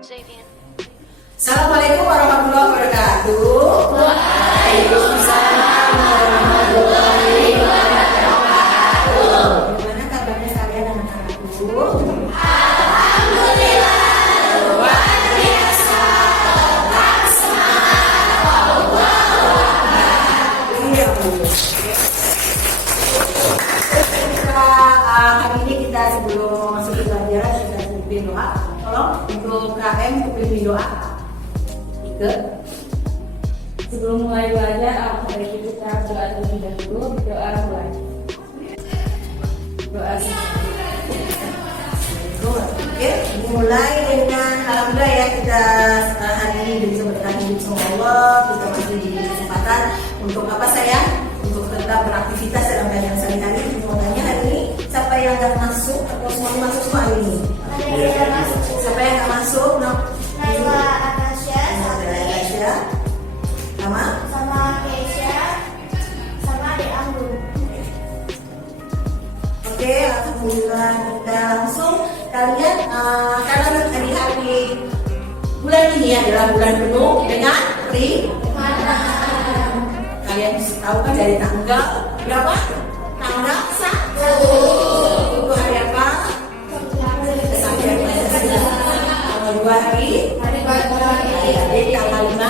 Xavier. Assalamualaikum warahmatullahi wabarakatuh. Waalaikumsalam warahmatullahi wabarakatuh. Gimana kabarnya kalian anak-anakku? Alhamdulillah, luar biasa. Tetap semangat. Allahu Akbar. Iya, Bu. Hari ini kita sebelum masuk ke pelajaran kita pimpin doa. Tolong untuk KM pimpin doa. Sebelum mulai belajar, mari kita berdoa terlebih dahulu. Doa mulai. Doa Oke, mulai dengan alhamdulillah ya kita hari ini bisa bertahan hidup sama Allah. Kita masih diberi kesempatan untuk apa sayang? Untuk tetap beraktivitas dalam keadaan sehari-hari. Semuanya hari ini siapa yang nggak masuk atau semuanya masuk semua hari ini? Siapa yang nggak masuk? No. Naila Atasya, Atasya, sama Keisha, sama Adik Anggun. Oke, alhamdulillah kita langsung kalian karena hari-hari bulan ini adalah bulan penuh dengan kalian tahu kan dari tanggal berapa? Tanggal 1 itu hari apa? Sampai tanggal 2 hari tanggal 5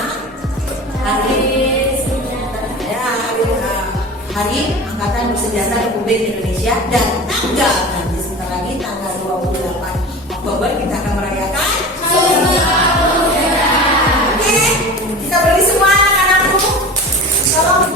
hari Angkatan Bersenjata Republik Indonesia dan tanggal nanti sebentar lagi tanggal 28 Oktober kita akan merayakan Oke, kita beri semua anak-anakku. Tolong.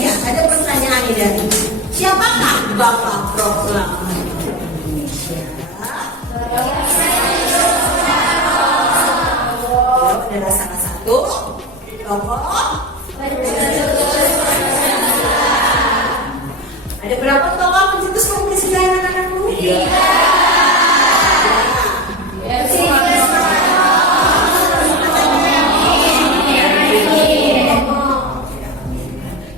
Ya, ada pertanyaan ini dari siapakah Bapak Proklamasi Indonesia? Adalah salah satu tokoh. Ada berapa tokoh pencetus komunis di anak-anakku?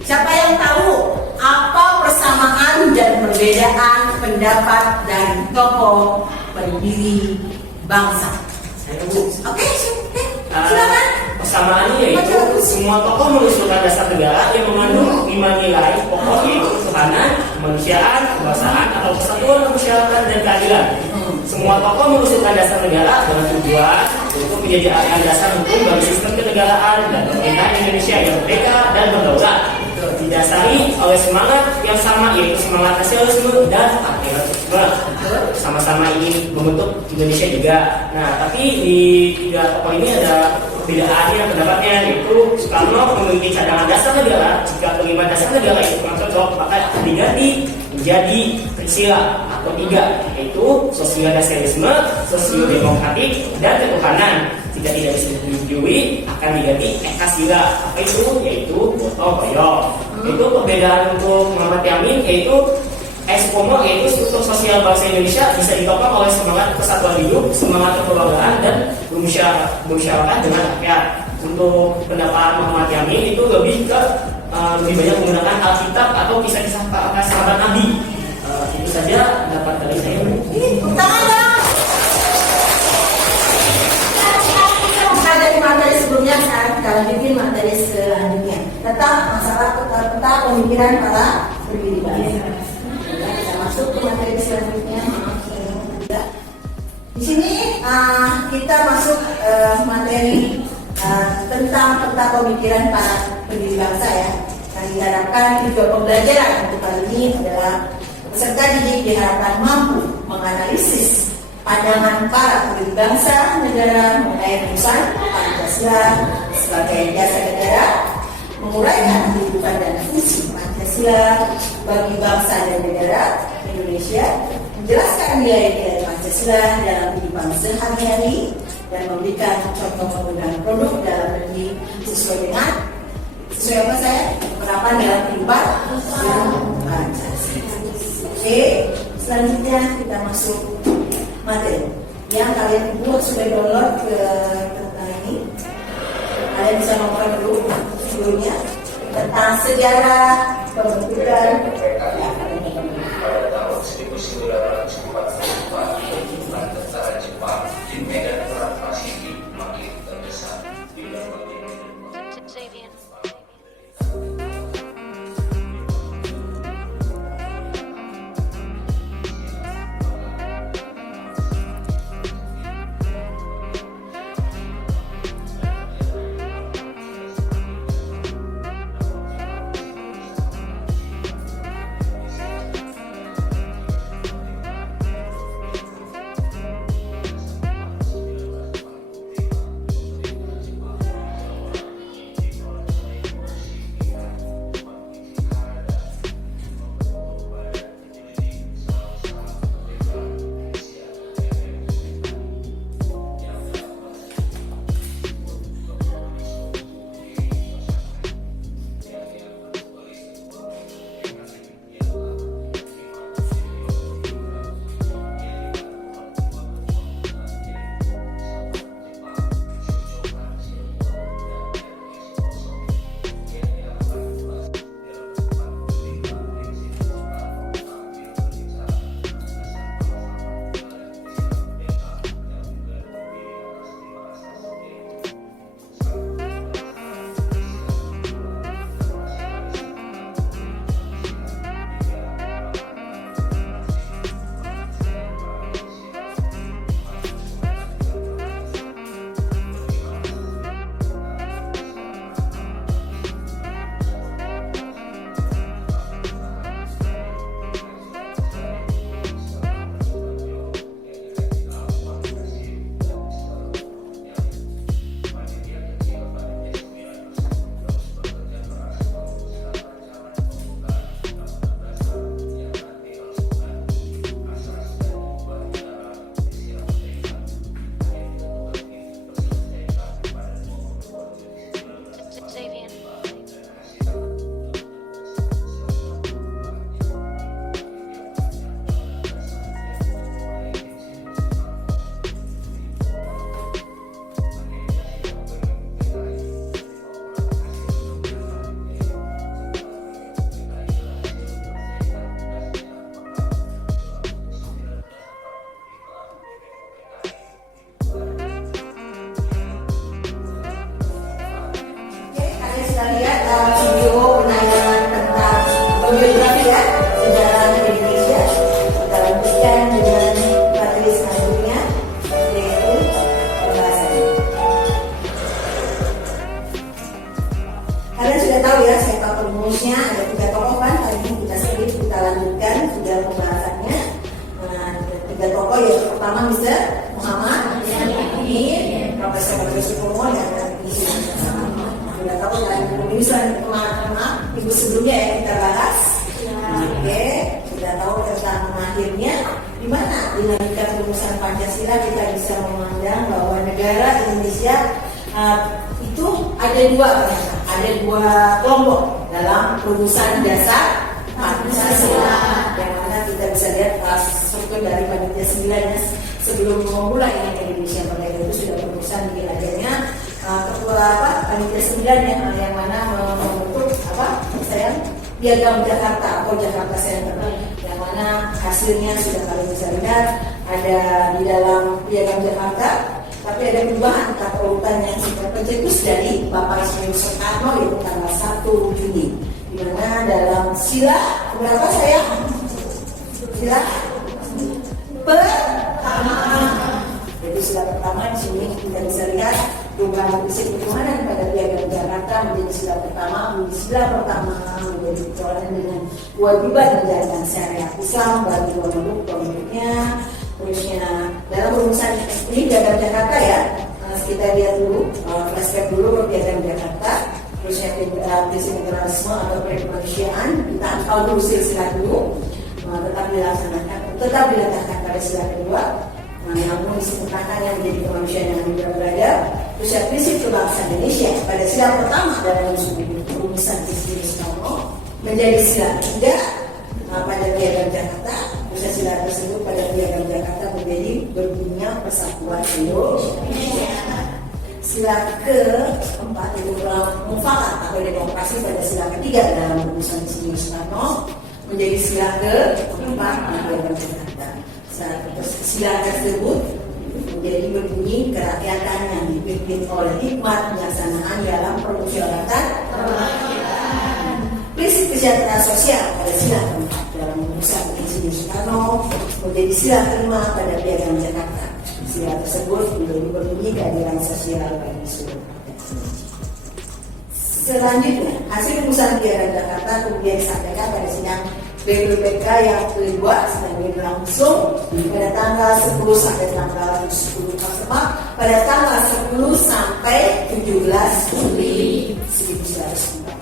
Siapa yang tahu apa persamaan dan perbedaan pendapat dari tokoh pendiri bangsa? Oke, silakan. Persamaannya yaitu semua tokoh mengusulkan dasar negara yang mengandung 5 nilai pokok yaitu ketuhanan, kemanusiaan, kebangsaan atau persatuan, kemusyawaratan dan keadilan. Semua tokoh mengusulkan dasar negara dengan tujuan untuk menjadi dasar hukum bagi sistem kenegaraan dan pemerintahan Indonesia yang merdeka dan berdaulat. Didasari oleh semangat yang sama yaitu semangat nasionalisme dan patriotisme. Sama-sama ingin membentuk Indonesia juga. Nah, tapi di tiga tokoh ini ada perbedaannya pendapatnya yaitu Soekarno memiliki cadangan dasar negara. Jika kelima dasar negara itu kurang cocok maka akan diganti menjadi Pancasila atau 3 yaitu sosial nasionalisme, sosio demokratik dan ketuhanan. Jika tidak disetujui akan diganti Ekasila. Apa itu? Yaitu gotong royong. Itu perbedaan untuk Muhammad Yamin yaitu Supomo yaitu struktur sosial bangsa Indonesia bisa ditopang oleh semangat kesatuan hidup, semangat kekeluargaan dan bermusyawarah dengan rakyat. Untuk pendapat Muhammad Yamin itu lebih banyak menggunakan Alkitab atau kisah-kisah para sahabat Nabi. Itu saja pendapat dari saya. Dari materi sebelumnya sekarang kita lanjutin materi selanjutnya tentang masalah peta pemikiran para pendiri bangsa. Kita masuk ke materi selanjutnya. Di sini kita masuk materi tentang peta pemikiran para pendiri bangsa ya. Yang diharapkan tujuan pembelajaran untuk kali ini adalah peserta didik diharapkan mampu menganalisis pandangan para pendiri bangsa negara mengenai rumusan Pancasila sebagai dasar negara, menguraikan kehidupan dan fungsi Pancasila bagi bangsa dan negara Indonesia, menjelaskan nilai-nilai Pancasila dalam kehidupan sehari-hari, dan memberikan contoh penggunaan produk dalam negeri sesuai apa saya? Penerapan dalam kehidupan Pancasila. Oke, selanjutnya kita masuk materi yang kalian buat sudah download ke tentang ini. Kalian bisa nonton dulu sebelumnya tentang sejarah pembentukan pada tahun 1944 tentara Jepang di medan perang Pasifik makin terbesar di berbagai tiga tokoh yaitu pertama Mr. Muhammad Amin, Profesor Supomo dan sudah tahu dari ini minggu sebelumnya yang kita bahas. Oke, sudah tahu tentang akhirnya di mana dinamika rumusan Pancasila kita bisa memandang bahwa negara Indonesia itu ada dua kelompok dalam rumusan dasar Pancasila, yang mana kita bisa lihat struktur dari panitia 9 sebelum memulai Indonesia Merdeka itu sudah rumusan di adanya ketua panitia 9 yang mana membentuk Piagam Jakarta atau Jakarta Center, yang mana hasilnya sudah kalian bisa lihat ada di dalam Piagam Jakarta. Tapi ada perubahan kata urutan yang sudah tercetus dari Bapak Ismail Soekarno yaitu tanggal 1 Juni, di mana dalam sila berapa saya? Sila pertama pertama di sini kita bisa lihat perubahan prinsip ketuhanan pada Piagam Jakarta menjadi sila pertama, menjadi persoalan dengan kewajiban menjalankan syariat Islam bagi penduduknya. Terusnya dalam rumusan ini Piagam Jakarta ya, kita lihat dulu, flashback dulu ke Piagam Jakarta. Terusnya prinsip internasionalisme atau kemanusiaan, kita tahu dulu silsilah dulu, tetap diletakkan pada sila kedua. Namun disempurnakan yang menjadi kemanusiaan yang adil dan beradab. Terus prinsip kebangsaan Indonesia pada sila pertama dalam rumusan Presiden Soekarno menjadi sila ketiga pada Piagam Jakarta. Terus sila tersebut pada Piagam Jakarta menjadi berbunyinya persatuan Indonesia. Sila keempat itu mufakat atau demokrasi pada sila ketiga dalam rumusan Presiden Soekarno menjadi sila keempat pada Piagam Jakarta. Sila tersebut menjadi berbunyi kerakyatan yang dipimpin oleh hikmat pelaksanaan dalam permusyawaratan prinsip kesejahteraan sosial pada sila keempat dalam rumusan Presiden Soekarno menjadi sila kelima pada Piagam Jakarta. Sila tersebut menjadi berbunyi keadilan sosial bagi seluruh rakyat. Selanjutnya, hasil rumusan Piagam Jakarta kemudian disampaikan pada sidang BPPK yang kedua sedang berlangsung pada tanggal 10 sampai tanggal 10 pada tanggal 10 sampai 17 Juli 1945.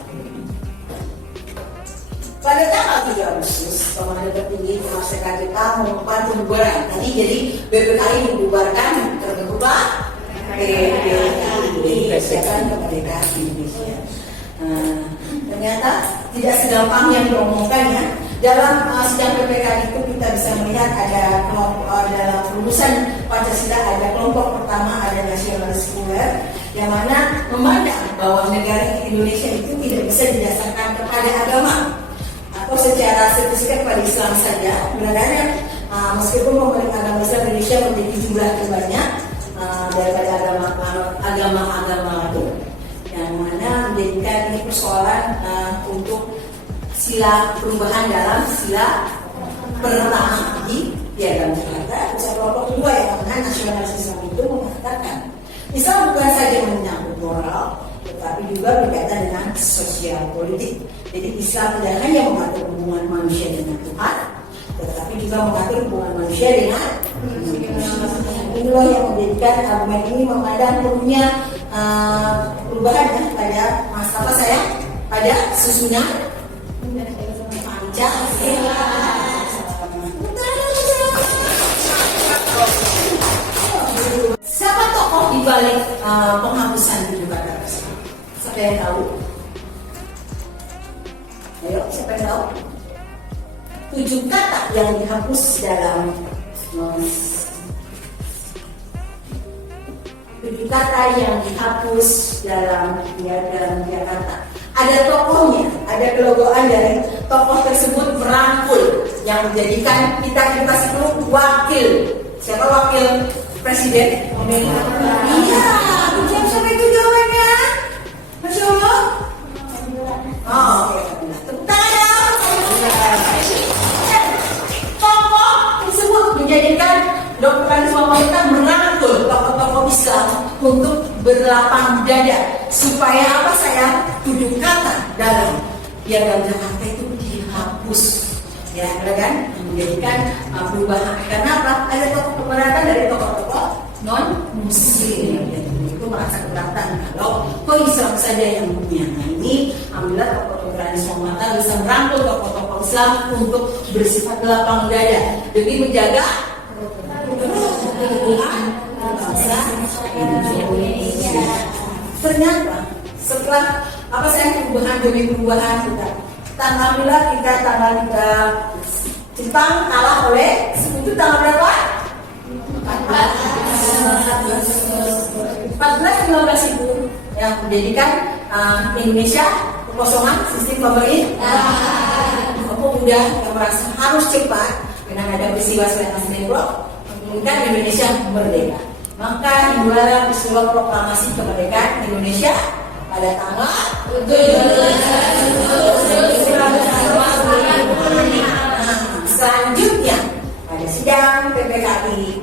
Pada tanggal 3 Agustus, Komando Tertinggi Kemasyarakatan kita mengumumkan pembubaran. Tadi jadi BPKI dibubarkan terbentuklah PPKI, Persatuan Kemerdekaan Indonesia. Ternyata tidak segampang yang diomongkannya. Dalam sidang PPKI itu kita bisa melihat ada kelompok dalam rumusan Pancasila, ada kelompok pertama ada nasionalis sekuler yang mana memandang bahwa negara Indonesia itu tidak bisa didasarkan kepada agama atau secara spesifik pada Islam saja. Sebenarnya meskipun pemerintah agama Islam Indonesia memiliki jumlah terbanyak daripada agama-agama itu, yang mana menjadikan ini persoalan untuk sila perubahan dalam sila pertama di Piagam Jakarta. Usaha kelompok kedua yang mana nasionalis Islam itu mengatakan Islam bukan saja menyangkut moral, tetapi juga berkaitan dengan sosial politik. Jadi Islam tidak hanya mengatur hubungan manusia dengan Tuhan, tetapi juga mengatur hubungan manusia dengan inilah yang menjadikan argumen ini memandang perlunya perubahan pada apa saya pada susunan Pancasila. Siapa tokoh di balik penghapusan Tujuh Kata tersebut? Siapa yang tahu? Ayo, siapa yang tahu? 7 kata yang dihapus dalam 7 kata yang dihapus dalam Piagam Jakarta. Ada tokohnya, ada kelogoan dari tokoh tersebut merangkul yang menjadikan kita itu wakil. Siapa wakil presiden? Iya, siapa itu jawabannya? Masya Allah. Oh, oke. Tepuk tangan. Tokoh tersebut menjadikan Dr. Anies Baswedan merangkul tokoh-tokoh Islam untuk berlapang dada supaya apa saya 7 kata dalam Piagam Jakarta itu dihapus, ya kan? Menjadikan perubahan. Karena apa? Ada tokoh keberatan dari tokoh-tokoh non Muslim itu merasa keberatan kalau kok Islam saja yang punya. Nah ini alhamdulillah tokoh Anies Baswedan bisa merangkul tokoh-tokoh Islam untuk bersifat lapang dada demi menjaga bangsa Indonesia. Ternyata setelah apa saya perubahan demi perubahan kita, alhamdulillah kita tanggal Jepang kalah oleh itu tanggal berapa? 14-15 itu yang menjadikan Indonesia kekosongan sistem pemerintah. Aku udah merasa harus cepat dengan ada peristiwa Selatan Depok menginginkan Indonesia merdeka. Maka dimulailah peristiwa proklamasi kemerdekaan Indonesia pada tanggal 17 Selanjutnya pada sidang PPKI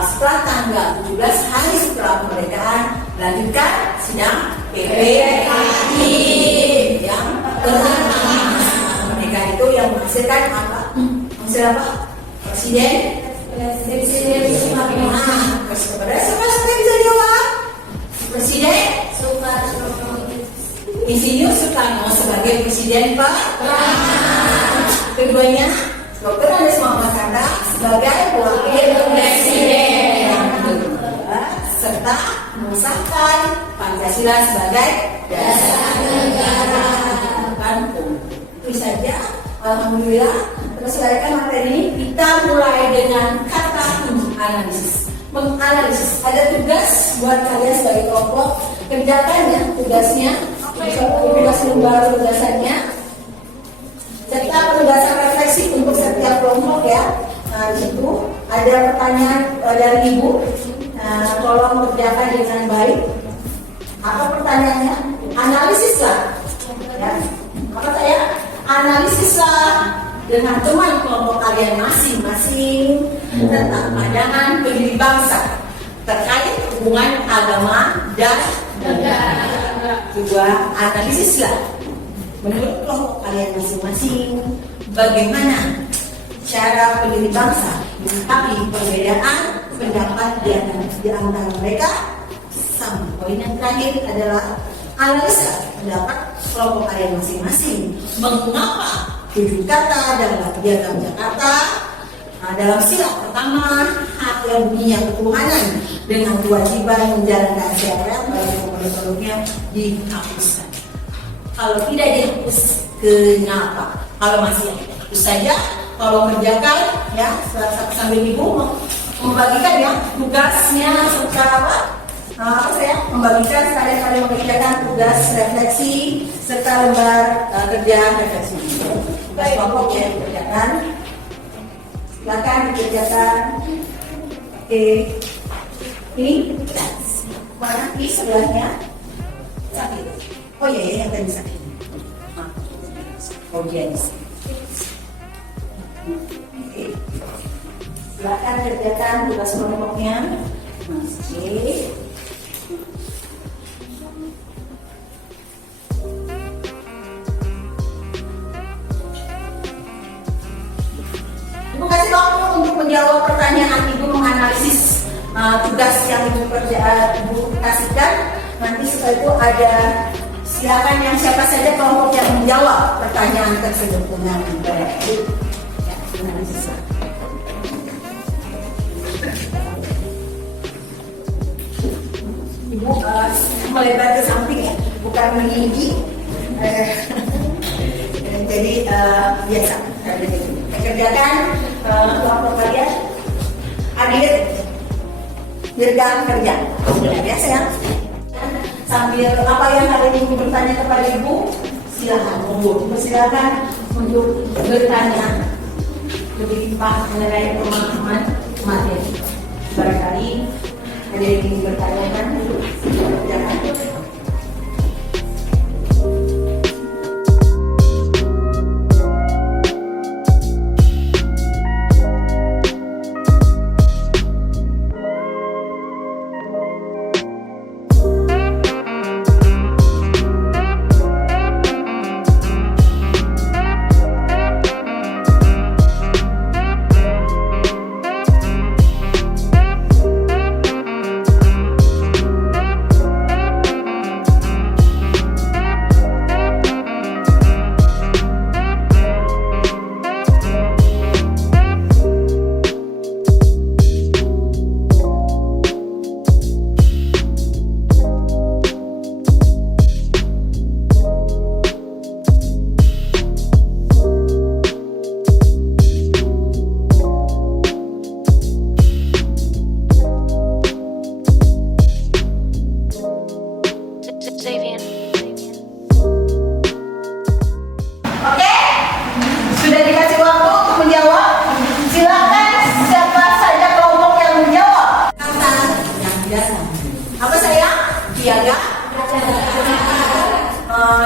setelah tanggal 17 hari setelah kemerdekaan, lanjutkan sidang PPKI yang pertama. Kemerdekaan itu yang menghasilkan apa? Menghasilkan apa? Presiden Soekarno. Kepada siapa bisa jawab? Presiden Insinyur Soekarno sebagai presiden pertama. Keduanya Dr. Andes Muhammad Hatta sebagai wakil presiden yang kedua, serta mengesahkan Pancasila sebagai dasar negara. Itu saja. Alhamdulillah. Selesaikan materi ini, kita mulai dengan kata kunci analisis. Menganalisis. Ada tugas buat kalian sebagai kelompok. Kerjakan ya tugasnya. Tugas lembar tugasannya. Serta penugasan refleksi untuk setiap kelompok ya. Nah, di situ ada pertanyaan dari Ibu. Tolong kerjakan dengan baik. Apa pertanyaannya? Analisislah. Ya. Apa saya? Analisislah dengan teman kelompok kalian masing-masing tentang pandangan pendiri bangsa terkait hubungan agama dan negara. Kedua, analisislah menurut kelompok kalian masing-masing bagaimana cara pendiri bangsa menyikapi perbedaan pendapat di antara mereka. Sama poin yang terakhir adalah analisa pendapat kelompok kalian masing-masing mengapa 7 kata dalam Piagam Jakarta dalam sila pertama hak yang bunyinya ketuhanan dengan kewajiban menjalankan syariat bagi pemeluk-pemeluknya dihapuskan. Kalau tidak dihapus, kenapa? Kalau masih hapus saja, kalau kerjakan ya sambil Ibu membagikan ya tugasnya serta saya membagikan sekali-kali mengerjakan tugas refleksi serta lembar kerja refleksi. Tugas kelompok ya dikerjakan. Silakan dikerjakan. Oke. Ini mana di sebelahnya sakit. Oh iya yang tadi sakit. Oh iya. Oke. Silakan kerjakan tugas kelompoknya. Oke. Ibu kasih waktu untuk menjawab pertanyaan Ibu, menganalisis tugas yang Ibu kasihkan. Nanti setelah itu ada silakan yang siapa saja kelompok yang menjawab pertanyaan tersebut dengan baik. Ya, analisis. Ibu melebar ke samping ya, bukan meninggi. Jadi biasa. Kerjakan kelompok kalian hadir dirgam kerja biasa ya. Sambil apa yang kalian ingin bertanya kepada Ibu, silakan untuk bertanya lebih paham mengenai pemahaman materi. Barangkali ada yang ingin bertanya kan? Kerjakan.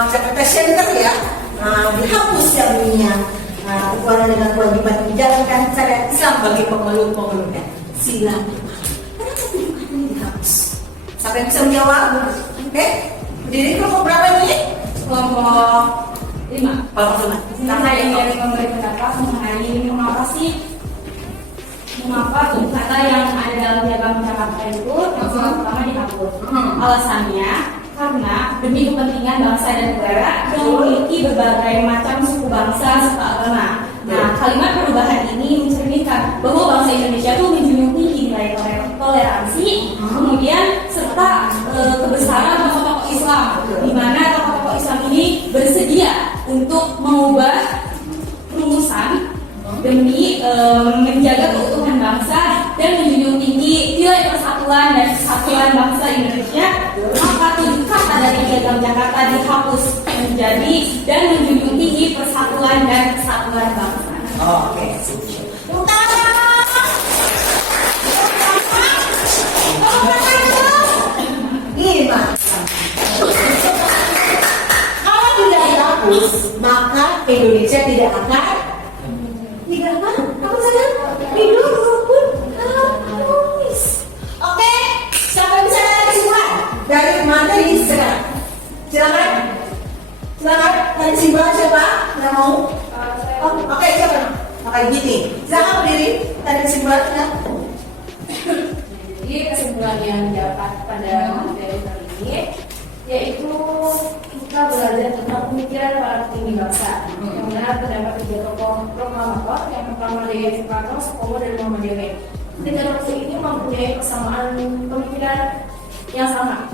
Jakarta Center ya, dihapus yang bunyinya ukuran dengan kewajiban menjalankan syariat Islam bagi pemeluk-pemeluknya. Silakan. ini dihapus. Siapa yang bisa menjawab? Oke, berdiri kelompok berapa ini? Kelompok 5. Kelompok 5. Saya ingin memberi pendapat mengenai mengapa tuh kata yang ada dalam piagam Jakarta itu yang pertama dihapus. Alasannya karena demi kepentingan bangsa dan negara yang memiliki berbagai macam suku bangsa serta agama. Nah, kalimat perubahan ini mencerminkan bahwa bangsa Indonesia itu menjunjung tinggi nilai toleransi, kemudian serta kebesaran tokoh-tokoh Islam, di mana tokoh-tokoh Islam ini bersedia untuk mengubah rumusan demi menjaga keutuhan bangsa dan menjunjung tinggi nilai persatuan dan kesatuan bangsa Indonesia. Maka tujuh kata dari Piagam Jakarta dihapus menjadi dan menjunjung tinggi persatuan dan kesatuan bangsa. Oke. Ini Mas. Kalau tidak dihapus, maka Indonesia tidak akan apa saja? Hidup rukun harmonis. Oke, siapa yang bisa ada kesimpulan dari materi sekarang? Silakan. Dari kesimpulan siapa yang mau? Oke, siapa? Oke, gini. Silakan berdiri. Dari kesimpulan ya. Jadi kesimpulan yang dapat pada materi kali ini yaitu kita belajar tentang pemikiran para petinggi bangsa. Yang mana terdapat 3 tokoh proklamator, yang pertama dari Soekarno, Sutomo, dan Muhammadiyah. 3 tokoh ini mempunyai kesamaan pemikiran yang sama.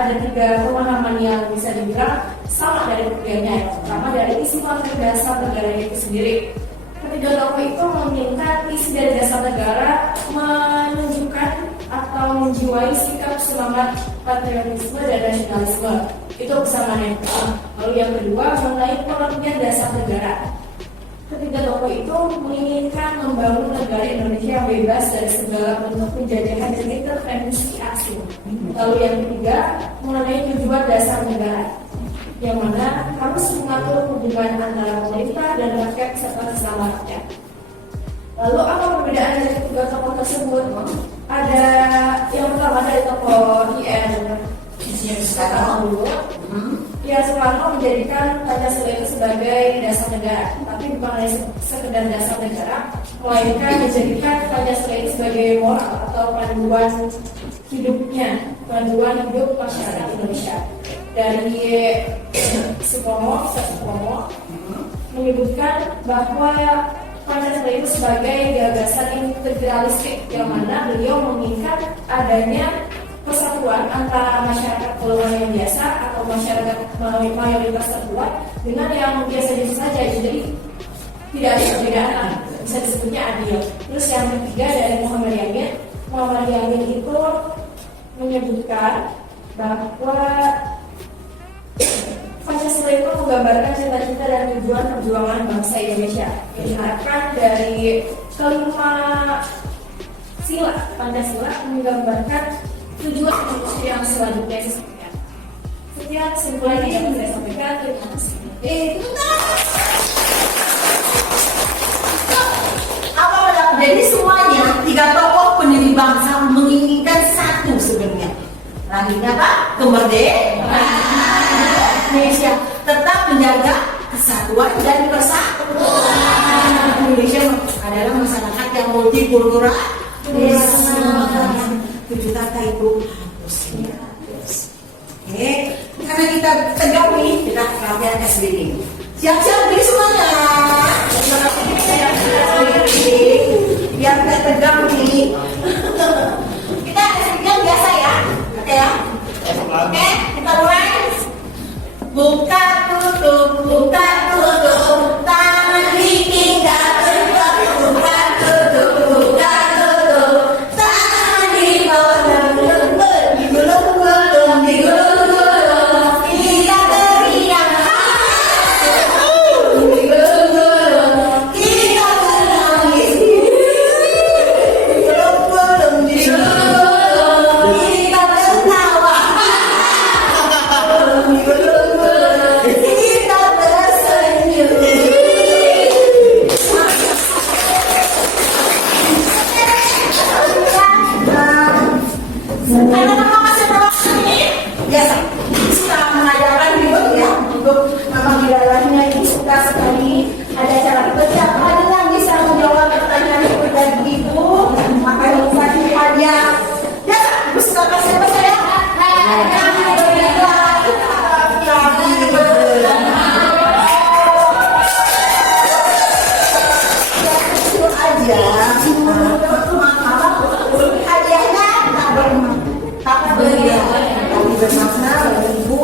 Ada 3 pemahaman yang bisa dibilang sama dari ketiganya. Yang pertama dari isi konsep dasar negara itu sendiri. Ketiga tokoh itu menginginkan isi dari dasar negara menunjukkan atau menjiwai sikap semangat patriotisme dan nasionalisme. Itu kesamaan yang pertama. Lalu yang kedua mengenai pengertian dasar negara. Ketiga tokoh itu menginginkan membangun negara Indonesia yang bebas dari segala bentuk penjajahan dan intervensi asing. Lalu yang ketiga mengenai tujuan dasar negara, yang mana harus mengatur hubungan antara pemerintah dan rakyat serta sesama rakyat. Lalu apa perbedaan dari ketiga tokoh tersebut? Ada yang pertama dari tokoh IN Soekarno. Ya, Soekarno menjadikan Pancasila itu sebagai dasar negara, tapi bukan hanya sekedar dasar negara, melainkan menjadikan Pancasila itu sebagai moral atau panduan hidupnya, panduan hidup masyarakat Indonesia. Dari Sutomo menyebutkan bahwa Pancasila itu sebagai gagasan integralistik, yang mana beliau menginginkan adanya persatuan antara masyarakat golongan yang biasa atau masyarakat mayoritas terkuat dengan yang biasa-biasa saja, jadi tidak ada perbedaan, bisa disebutnya adil. Terus yang ketiga dari Muhammad Yamin itu menyebutkan bahwa Pancasila itu menggambarkan cita-cita dan tujuan perjuangan bangsa Indonesia yang diharapkan dari kelima sila Pancasila menggambarkan tujuan yang selanjutnya. Sekian kesimpulan yang bisa saya sampaikan. Terima kasih. Jadi semuanya 3 tokoh pendiri bangsa menginginkan satu sebenarnya. Lahirnya apa? Kemerdekaan Indonesia, tetap menjaga kesatuan dan persatuan. Indonesia adalah masyarakat yang multikultural. 7 kata itu harus. Oke, karena kita tegang nih, kita latihan SBD. Siap-siap berdiri semuanya. Biar kita tegang nih. Kita yang biasa ya, oke ya. Oke, kita mulai. Buka tutup, tangan ditinggal tegak. Buka tutup, tangan digulung-gulung, digulung-gulung, kita teriak. Karena memang masih berlaku ini biasa suka mengajarkan gitu ya untuk memang di dalamnya itu suka sekali ada cara siapa ada yang bisa menjawab pertanyaan itu dari ibu maka yang kasih hadiah ya ibu suka kasih apa saya hadiahnya tak bermakna bagi ibu.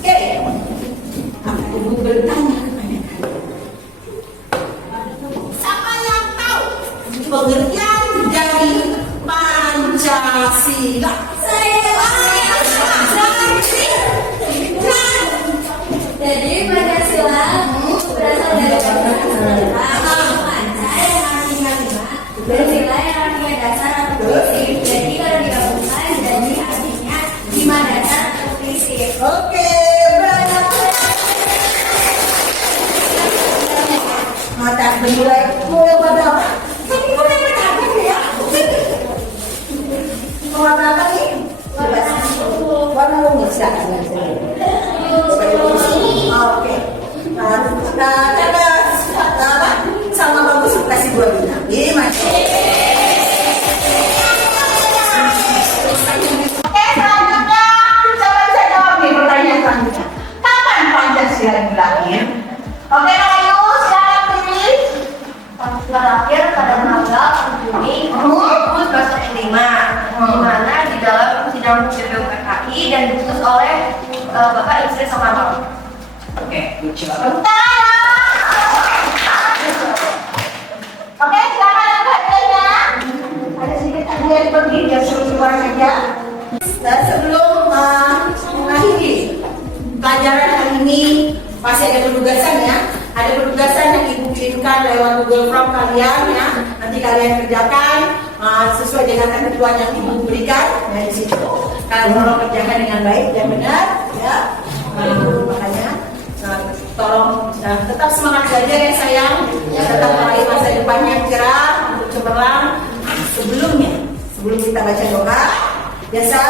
Oke, ibu bertanya siapa yang tahu pengertian dari Pancasila? Jadi Pancasila berasal dari kata Panca yang artinya lima, dan sila yang artinya dasar atau prinsip. Jadi kalau digabungkan jadi artinya lima dasar atau prinsip. Oke, banyak. Mata bernilai mulai pada apa? Tapi mulai pada apa ya? Warna apa nih? Warna ungu silakan. Oke. Nah, cara apa? Sama bagus kasih 2 bintang. Ini masih. Oke, selanjutnya coba saya jawab nih pertanyaan selanjutnya. Kapan Pancasila dilahir? Oke, ayo silakan pilih. Pancasila lahir pada tanggal 1 Juni 1945, di mana di dalam sidang PBB PKI dan diputus oleh Bapak Insinyur Soekarno. Oke, bentar. Oke, silakan angkat hadiahnya. Ada sedikit hadiah dibagi biar seru-seruan saja. Dan sebelum mengakhiri pelajaran hari ini pasti ada penugasan ya. Ada penugasan yang ibu kirimkan lewat Google Form kalian ya. Nanti kalian kerjakan sesuai dengan ketentuan yang ibu berikan ya di situ. Kalian tolong kerjakan dengan baik dan benar ya. Makanya tolong tetap semangat belajar ya sayang. Ya, tetap meraih masa depan yang cerah untuk cemerlang. Sebelum kita baca doa, biasa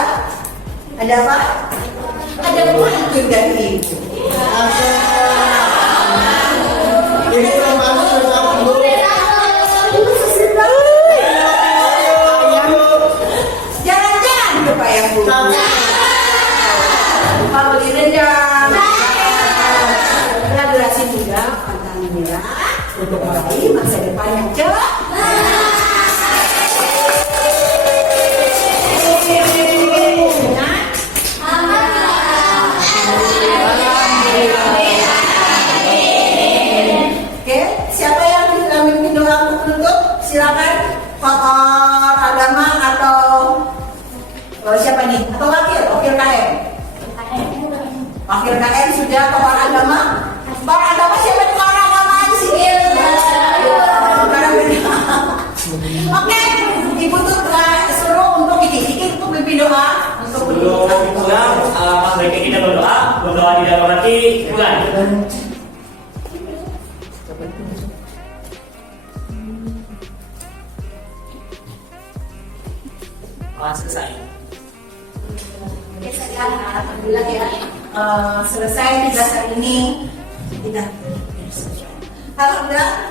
ada apa? Ada pantun dari ibu. Jangan-jangan lupa ya bu. Lupa beli rendang. Durasi muda, pantang menyerah untuk meraih masa depan yang cerah. Oke, siapa yang memimpin doa penutup? Silakan tokoh agama atau siapa nih? Atau wakil KM? Wakil KM sudah tokoh agama. Tokoh agama siapa tokoh agama di sini? Oke, ibu tuh suruh untuk dikit untuk memimpin doa untuk Sebelum pulang, baiknya kita berdoa di dalam hati pulang. Selesai. Oke, sekarang alhamdulillah ya selesai tugas hari ini. Alhamdulillah